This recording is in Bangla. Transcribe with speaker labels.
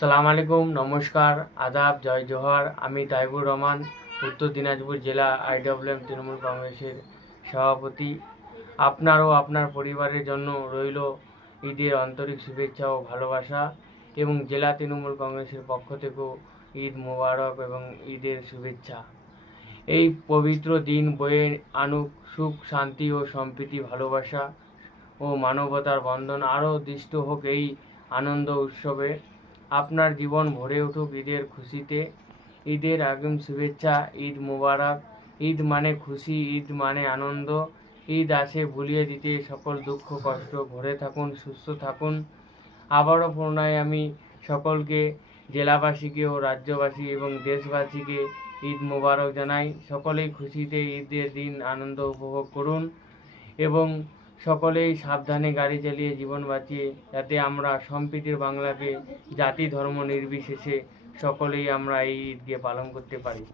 Speaker 1: সালাম আলাইকুম নমস্কার, আদাব, জয় জোহার। আমি তাইবুর রহমান, উত্তর দিনাজপুর জেলা আইডব্লিউএম তৃণমূল কংগ্রেসের সভাপতি। আপনার ও আপনার পরিবারের জন্য রইল ঈদের আন্তরিক শুভেচ্ছা ও ভালোবাসা এবং জেলা তৃণমূল কংগ্রেসের পক্ষ থেকেও ঈদ মোবারক এবং ঈদের শুভেচ্ছা। এই পবিত্র দিন বয়ে আনুক সুখ, শান্তি ও সম্প্রীতি, ভালোবাসা ও মানবতার বন্ধন। আরও দৃষ্ট হোক এই আনন্দ উৎসবে। আপনার জীবন ভরে উঠুক ঈদের খুশিতে। ঈদের আগাম শুভেচ্ছা, ঈদ মোবারক। ঈদ মানে খুশি, ঈদ মানে আনন্দ। ঈদ আসে ভুলিয়ে দিতে, সকল দুঃখ, কষ্ট ভরে থাকুন, সুস্থ থাকুন। আবারও পুনরায় আমি সকলকে, জেলাবাসীকে ও রাজ্যবাসী এবং দেশবাসীকে ঈদ মোবারক জানাই। সকলেই খুশিতে ঈদের দিন আনন্দ উপভোগ করুন এবং সকলেই সাবধানে গাড়ি চালিয়ে জীবন বাঁচিয়ে যাতে আমরা সম্প্রীতির বাংলাকে জাতি ধর্ম নির্বিশেষে সকলেই আমরা এই ঈদকে পালন করতে পারি।